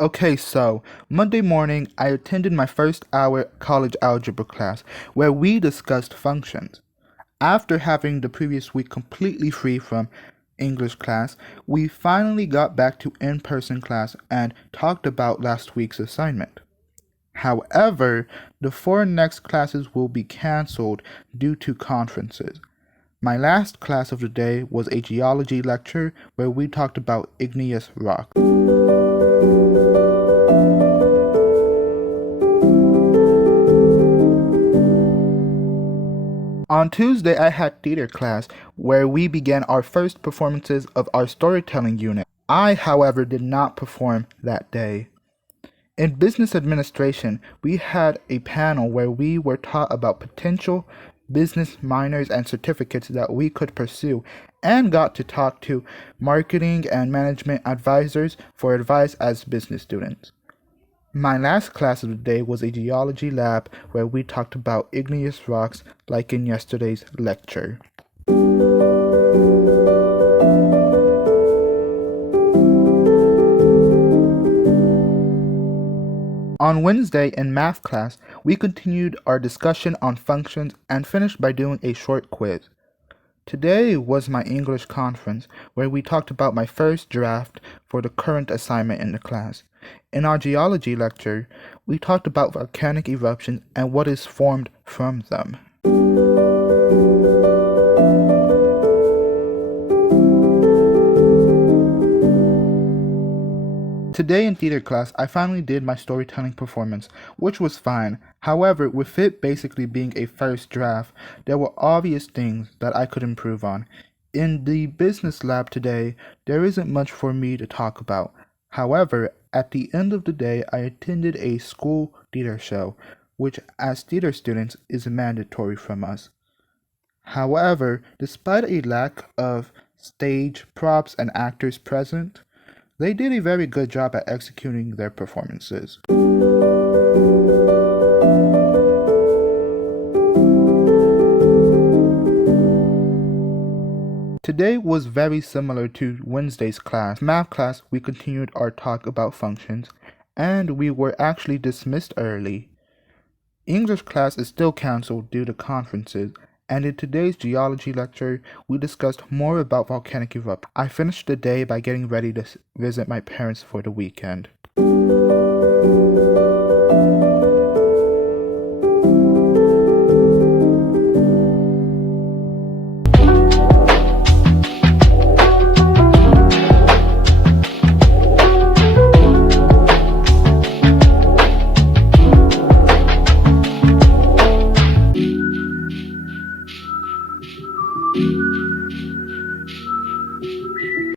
Okay, so Monday morning, I attended my first hour college algebra class where we discussed functions. After having the previous week completely free from English class, we finally got back to in person class and talked about last week's assignment. However, the four next classes will be canceled due to conferences. My last class of the day was a geology lecture where we talked about igneous rocks. On Tuesday, I had theater class where we began our first performances of our storytelling unit. I, however, did not perform that day. In business administration, we had a panel where we were taught about potential business minors and certificates that we could pursue and got to talk to marketing and management advisors for advice as business students. My last class of the day was a geology lab where we talked about igneous rocks like in yesterday's lecture. On Wednesday in math class, we continued our discussion on functions and finished by doing a short quiz. Today was my English conference where we talked about my first draft for the current assignment in the class. In our geology lecture, we talked about volcanic eruptions and what is formed from them. Today in theater class, I finally did my storytelling performance, which was fine. However, with it basically being a first draft, there were obvious things that I could improve on. In the business lab today, there isn't much for me to talk about. However, at the end of the day, I attended a school theater show, which as theater students is mandatory from us. However, despite a lack of stage props and actors present, they did a very good job at executing their performances. Today was very similar to Wednesday's class. Math class, we continued our talk about functions, and we were actually dismissed early. English class is still canceled due to conferences, and in today's geology lecture, we discussed more about volcanic eruptions. I finished the day by getting ready to visit my parents for the weekend.